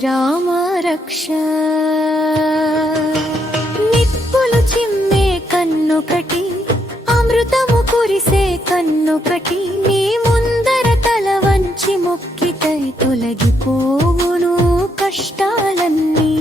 శ్రీరామ రక్ష. నిప్పులు చిమ్మే కన్నొకటి, అమృతము కురిసే కన్నొకటి, నీ ముందర తల వంచి మొక్కితే తొలగిపోవును కష్టాలన్నీ.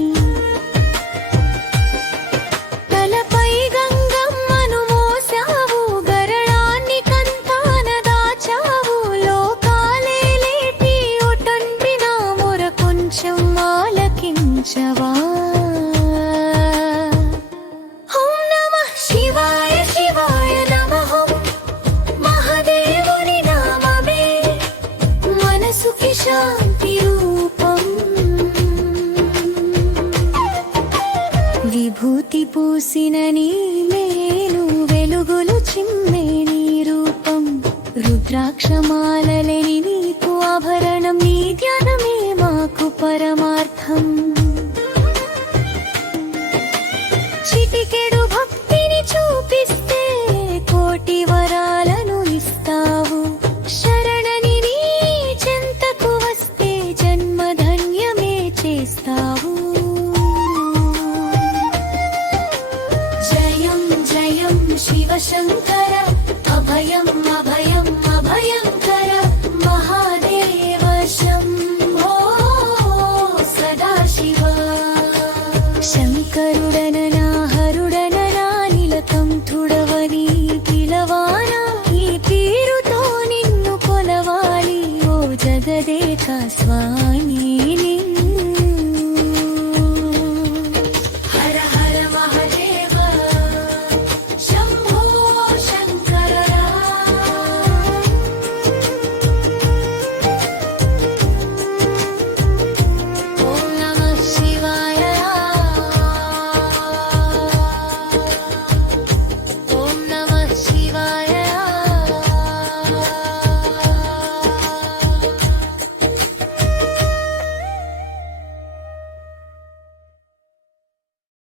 తలపై గంగమ్మను మోసావు, గరళాన్ని కంతాన దాచావు, లోకాలేటి ఒటంటి నా మొర కొంచెం ఆలకించవా. ఓం నమః శివాయ శివాయ నమః, మహాదేవుని నామమే మనసుకి శాంతి రూపం. విభూతి పూసిన నీ మేలు, వెలుగులు చిమ్మే నీ రూపం, రుద్రాక్షమాలలేని